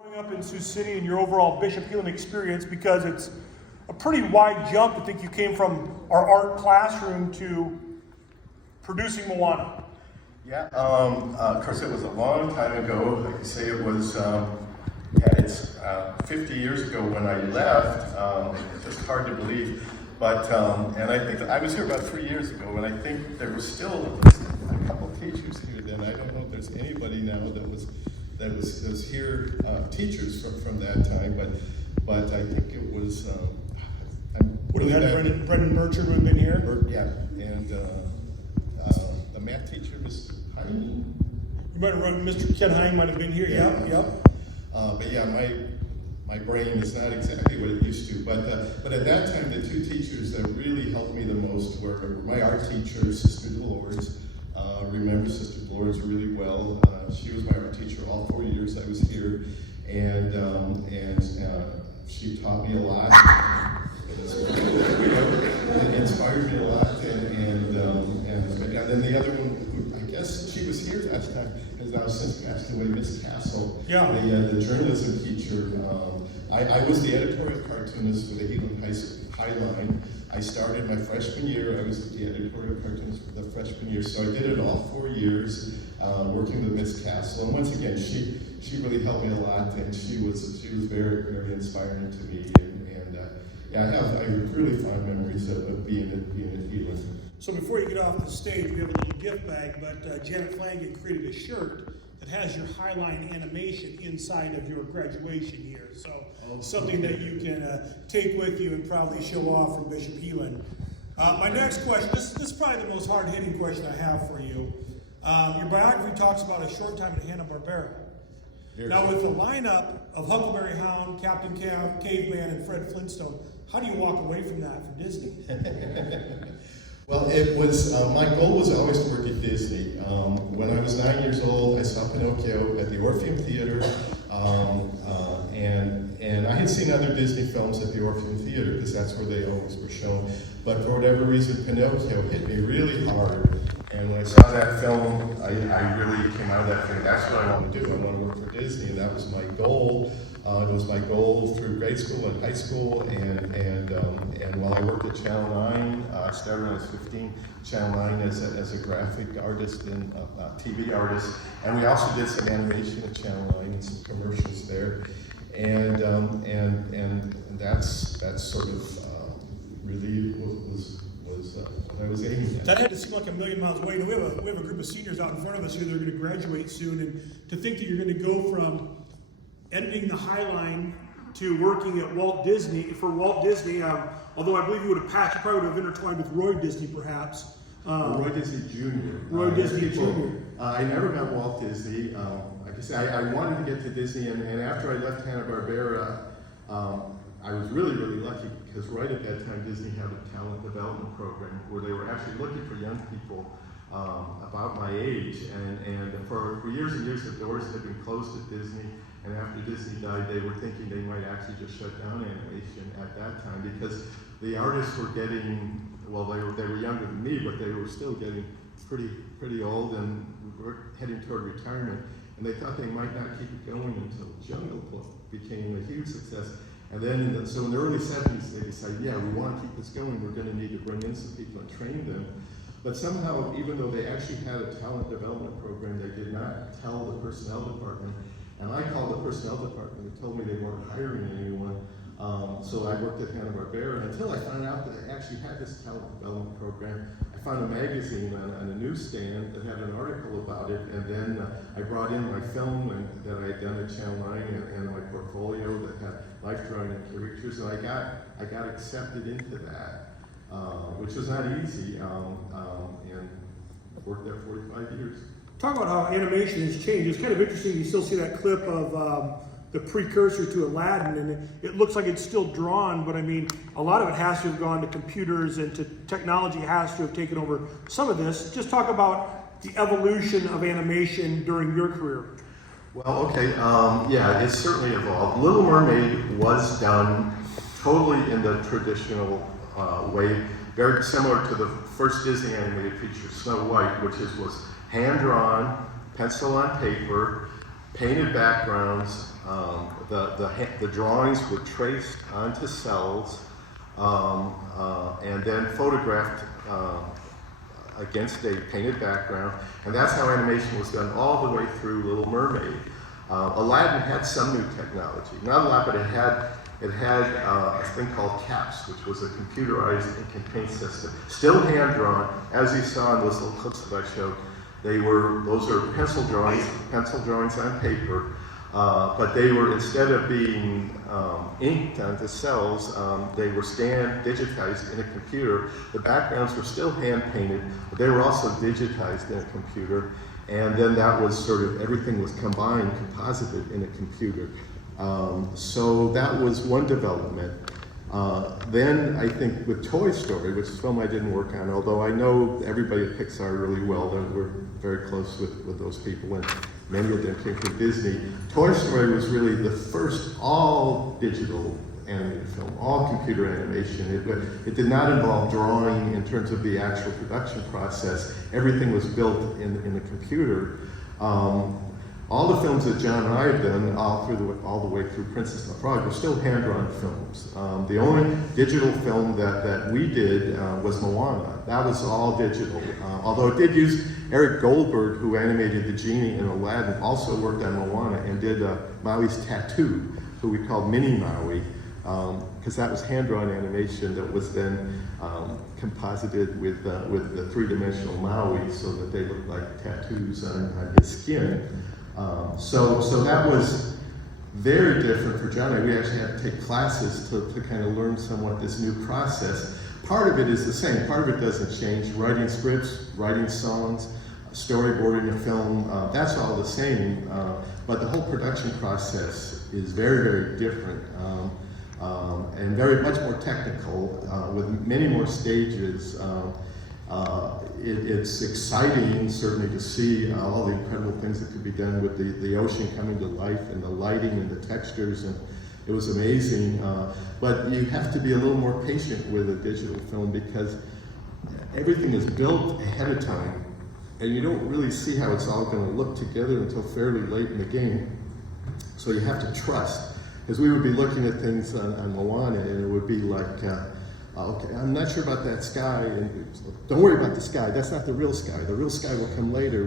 Growing up in Sioux City and your overall Bishop Heelan experience, because it's a pretty wide jump to think you came from our art classroom to producing Moana. Yeah, of course it was a long time ago. Like you say, it was, it's 50 years ago when I left. It's just hard to believe. But, and I think I was here about 3 years ago, and I think there was still a couple of teachers here then. I don't know if there's anybody now that was here, teachers from that time, but I think it was, Would have had Brendan Merchant would have been here. Yeah, and the math teacher, Mr. Heine. You might have run, Mr. Ken Hine might have been here, yep. But yeah, my brain is not exactly what it used to. But at that time, the two teachers that really helped me the most were my art teacher, Sister Dolores. Remember Sister Dolores really well. She was my art teacher all 4 years I was here, and she taught me a lot. It inspired me a lot, and then the other one, I guess she was here last time, has now since passed away, Miss Castle, the journalism teacher. I was the editorial cartoonist for the Heelan High Line. I started my freshman year. I was the editorial cartoonist for the freshman year, so I did it all 4 years, working with Miss Castle. And once again, she really helped me a lot, and she was very, very inspiring to me. Yeah, I have really fond memories of being at Heelan. So before you get off the stage, we have a little gift bag, but Janet Flanagan created a shirt that has your Highline animation inside of your graduation year. So something that you can take with you and probably show off from Bishop Heelan. My next question, this is probably the most hard-hitting question I have for you. Your biography talks about a short time at Hanna-Barbera. Now with the lineup of Huckleberry Hound, Captain Caveman, and Fred Flintstone, how do you walk away from that for Disney? Well, it was, my goal was always to work at Disney. When I was 9 years old, I saw Pinocchio at the Orpheum Theater, and I had seen other Disney films at the Orpheum Theater because that's where they always were shown. But for whatever reason, Pinocchio hit me really hard. And when I saw that film, I really came out of that thing. That's what I want to do. I want to work for Disney, and that was my goal. It was my goal through grade school and high school, and while I worked at Channel 9, I started when I was 15, Channel 9 as a graphic artist and TV artist, and we also did some animation at Channel 9 and some commercials there, and that's sort of really was what I was aiming at. That had to seem like a million miles away. We have a group of seniors out in front of us here that are going to graduate soon, and to think that you're going to go from editing the Highline to working at Walt Disney, although I believe you would have passed, you probably would have intertwined with Roy Disney perhaps. Roy Disney Jr. Roy Disney Jr. I never met Walt Disney. Like I said, I wanted to get to Disney, and after I left Hanna-Barbera, I was really, really lucky because right at that time Disney had a talent development program where they were actually looking for young people about my age, and for years and years the doors had been closed at Disney. And after Disney died, they were thinking they might actually just shut down animation at that time because the artists were getting, well, they were younger than me, but they were still getting pretty old and were heading toward retirement. And they thought they might not keep it going until Jungle Book became a huge success. And then, so in the early 70s, they decided, yeah, we want to keep this going. We're going to need to bring in some people and train them. But somehow, even though they actually had a talent development program, they did not tell the personnel department. And I called the personnel department and told me they weren't hiring anyone. So I worked at Hanna-Barbera until I found out that they actually had this talent development program. I found a magazine on a newsstand that had an article about it, and then I brought in my film that I had done at Channel 9 and my portfolio that had life drawing and caricatures, and I got accepted into that, which was not easy, and worked there 45 years. Talk about how animation has changed. It's kind of interesting. You still see that clip of the precursor to Aladdin, and it looks like it's still drawn, but I mean, a lot of it has to have gone to computers and to technology has to have taken over some of this. Just talk about the evolution of animation during your career. Well, okay, yeah, it's certainly evolved. Little Mermaid was done totally in the traditional way, very similar to the first Disney animated feature, Snow White, which was hand-drawn, pencil on paper, painted backgrounds. The drawings were traced onto cells and then photographed against a painted background, and that's how animation was done all the way through Little Mermaid. Aladdin had some new technology, not a lot, but it had a thing called CAPS, which was a computerized ink and paint system, still hand drawn, as you saw in those little clips that I showed. Those are pencil drawings on paper, but they were, instead of being inked onto cells, they were digitized in a computer. The backgrounds were still hand painted, but they were also digitized in a computer. And then that was sort of, everything was combined, composited in a computer. So that was one development. Then I think with Toy Story, which is a film I didn't work on, although I know everybody at Pixar really well, we're very close with those people, and many of them came from Disney. Toy Story was really the first all digital animated film, all computer animation. It did not involve drawing in terms of the actual production process. Everything was built in the computer. All the films that John and I have done, all the way through Princess and the Frog, were still hand-drawn films. The only digital film that we did was Moana. That was all digital. Although it did use Eric Goldberg, who animated the genie in Aladdin, also worked on Moana and did Maui's tattoo, who we called Mini Maui, because that was hand-drawn animation that was then composited with the three-dimensional Maui so that they looked like tattoos on his skin. So that was very different for John and I. We actually had to take classes to kind of learn somewhat this new process. Part of it is the same, part of it doesn't change. Writing scripts, writing songs, storyboarding a film, that's all the same, but the whole production process is very, very different and very much more technical with many more stages. It's exciting, certainly, to see all the incredible things that could be done with the ocean coming to life and the lighting and the textures, and it was amazing. But you have to be a little more patient with a digital film because everything is built ahead of time, and you don't really see how it's all going to look together until fairly late in the game. So you have to trust, because we would be looking at things on Moana, and it would be like, okay, I'm not sure about that sky, and don't worry about the sky, that's not the real sky. The real sky will come later.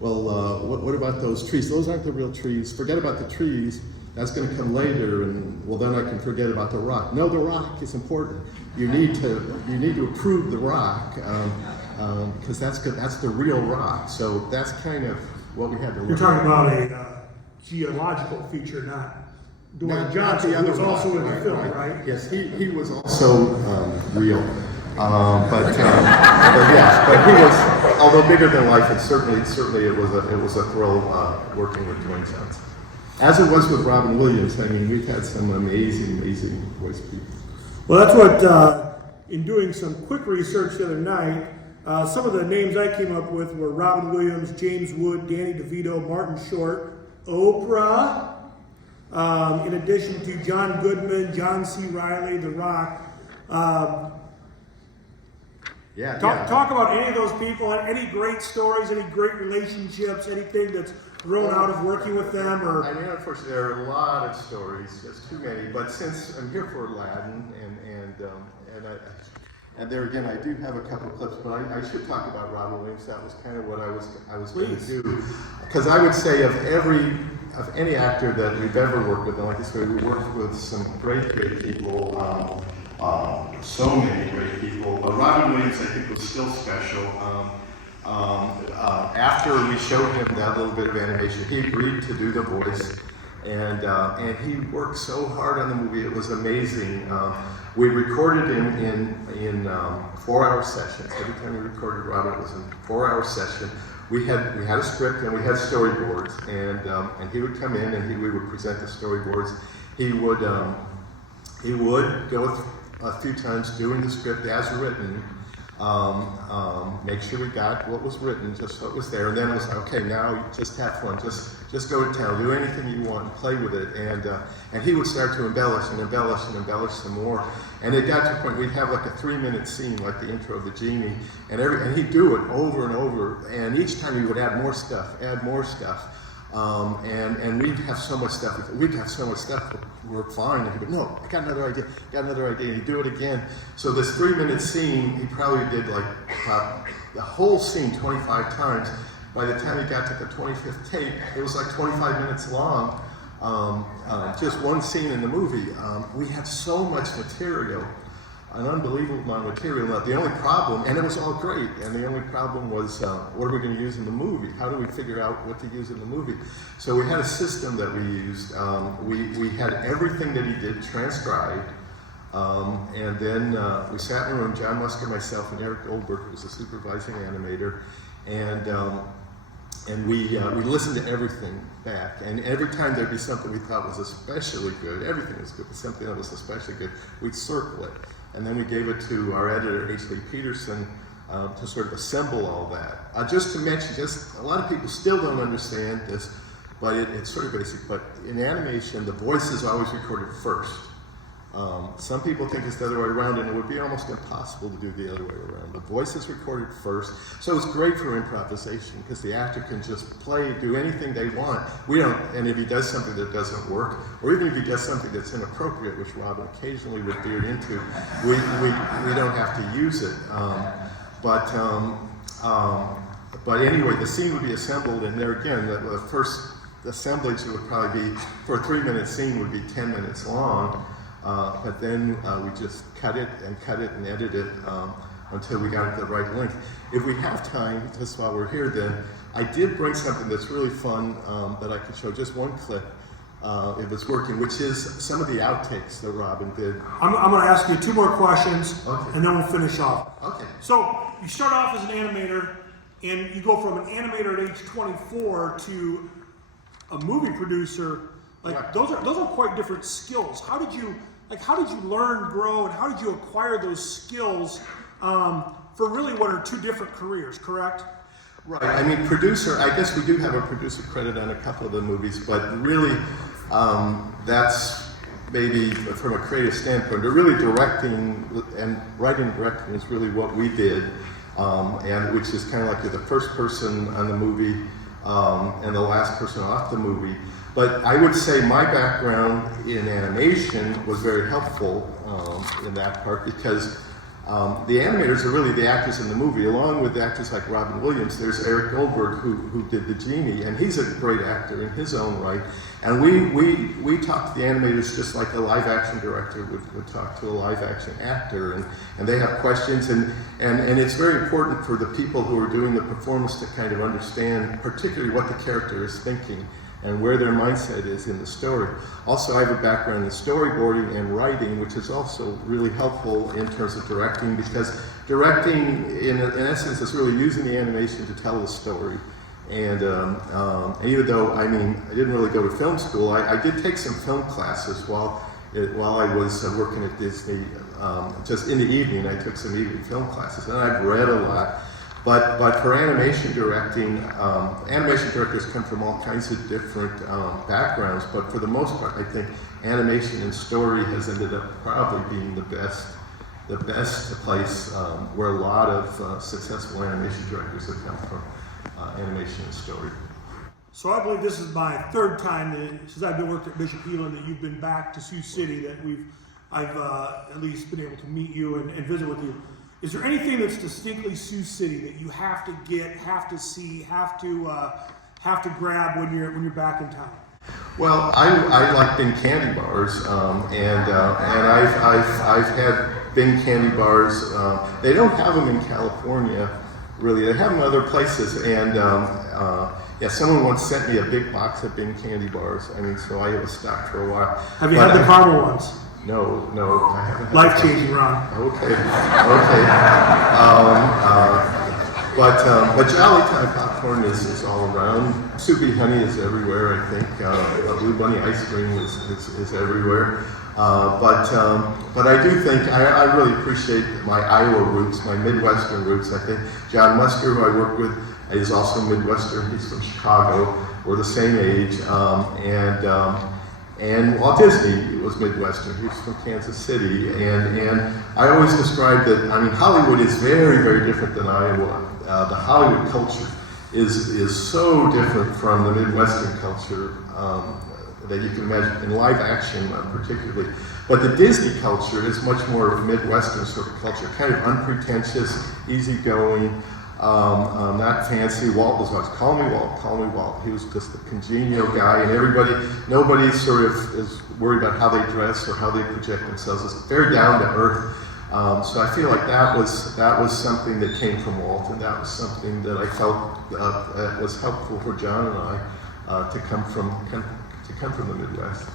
What about those trees? Those aren't the real trees. Forget about the trees, that's going to come later, and well, then I can forget about the rock. No, the rock is important. You need to approve the rock, because that's the real rock. So that's kind of what we had to learn. You're talking about a geological feature, not Dwayne Johnson, who was also in the film, right? Yes, he was also real. But he was, although bigger than life, and certainly it was a thrill working with Dwayne Johnson. As it was with Robin Williams. I mean, we've had some amazing voice people. Well, that's what, in doing some quick research the other night, some of the names I came up with were Robin Williams, James Wood, Danny DeVito, Martin Short, Oprah, in addition to John Goodman, John C. Reilly, The Rock. Talk about any of those people, any great stories, any great relationships, anything that's grown out of working with them, or? I mean, unfortunately, there are a lot of stories, just too many. But since I'm here for Aladdin, and there again, I do have a couple of clips, but I should talk about Robin Williams. That was kind of what I was going to do, because I would say of any actor that we've ever worked with, and like I said, we worked with some great people. So many great people, but Robin Williams, I think, was still special. After we showed him that little bit of animation, he agreed to do the voice, and he worked so hard on the movie. It was amazing. We recorded him in 4-hour sessions. Every time we recorded Robin, it was a 4-hour session. We had a script and we had storyboards, and he would come in and we would present the storyboards. He would go a few times doing the script as written, make sure we got what was written, just so it was there, and then it was okay. Now just have fun, just go to town, do anything you want, and play with it. And he would start to embellish some more. And it got to a point we'd have like a 3-minute scene, like the intro of the genie, and he'd do it over and over. And each time he would add more stuff. And we'd have so much stuff. We'd have so much stuff. We're fine. And he'd go, no, I got another idea. Got another idea. And he'd do it again. So this 3-minute scene, he probably did like the whole scene 25 times. By the time he got to the 25th take, it was like 25 minutes long. Just one scene in the movie. We had so much material, an unbelievable amount of material. Now, the only problem, and it was all great, and the only problem was what are we going to use in the movie? How do we figure out what to use in the movie? So we had a system that we used. We had everything that he did transcribed, and then we sat in a room, John Musker, myself, and Eric Goldberg, who was the supervising animator, and we listened to everything back. And every time there'd be something we thought was especially good, everything was good, but something that was especially good, we'd circle it. And then we gave it to our editor, H. Lee Peterson, to sort of assemble all that. Just to mention, a lot of people still don't understand this, but it's sort of basic. But in animation, the voice is always recorded first. Some people think it's the other way around, and it would be almost impossible to do the other way around. The voice is recorded first, so it's great for improvisation because the actor can just do anything they want. We don't, and if he does something that doesn't work, or even if he does something that's inappropriate, which Robin occasionally would veer into, we don't have to use it. But anyway, the scene would be assembled, and there again, the first assemblage would probably be, for a 3-minute scene, would be 10 minutes long. But then we just cut it and edit it until we got it the right length. If we have time, just while we're here then, I did bring something that's really fun that I could show, just one clip, if it's working, which is some of the outtakes that Robin did. I'm going to ask you 2 more questions, Okay. and then we'll finish off. Okay. So you start off as an animator, and you go from an animator at age 24 to a movie producer. Like Right. those are quite different skills. How did you learn, grow, and how did you acquire those skills for really what are 2 different careers? Correct? Right. I mean, producer. I guess we do have a producer credit on a couple of the movies, but really, that's maybe from a creative standpoint. But really, directing and writing and directing is really what we did, and which is kind of like you're the first person on the movie and the last person off the movie. But I would say my background in animation was very helpful in that part because the animators are really the actors in the movie. Along with actors like Robin Williams, there's Eric Goldberg who did the genie, and he's a great actor in his own right. And we talk to the animators just like a live action director would talk to a live action actor, and they have questions, and it's very important for the people who are doing the performance to kind of understand particularly what the character is thinking and where their mindset is in the story. Also, I have a background in storyboarding and writing, which is also really helpful in terms of directing, because directing, in essence, is really using the animation to tell the story. And even though, I didn't really go to film school, I did take some film classes while I was working at Disney. Just in the evening, I took some evening film classes, and I've read a lot. But for animation directing, animation directors come from all kinds of different backgrounds, but for the most part, I think animation and story has ended up probably being the best place where a lot of successful animation directors have come from, animation and story. So I believe this is my 3rd time since I've been working at Bishop Elon that you've been back to Sioux City, that I've at least been able to meet you and visit with you. Is there anything that's distinctly Sioux City that you have to get, have to see, have to grab when you're back in town? Well, I like Bing candy bars, and I've had Bing candy bars. They don't have them in California, really. They have them in other places, and someone once sent me a big box of Bing candy bars. So I have a stock for a while. Have you had the caramel ones? No, I haven't had Life-changing, Ron. Okay. But Jolly Time popcorn is all around. Soupy honey is everywhere, I think. Blue Bunny ice cream is everywhere. But I do think, I really appreciate my Iowa roots, my Midwestern roots. I think John Musker, who I work with, is also Midwestern. He's from Chicago. We're the same age. And Walt Disney was Midwestern. He was from Kansas City. And I always describe that, Hollywood is very, very different than Iowa. The Hollywood culture is so different from the Midwestern culture that you can imagine, in live action particularly. But the Disney culture is much more Midwestern sort of culture, kind of unpretentious, easygoing, not fancy. Walt was always, call me Walt, call me Walt. He was just a congenial guy, and nobody sort of is worried about how they dress or how they project themselves. It's very down to earth. So I feel like that was something that came from Walt, and that was something that I felt was helpful for John and I to come from the Midwest.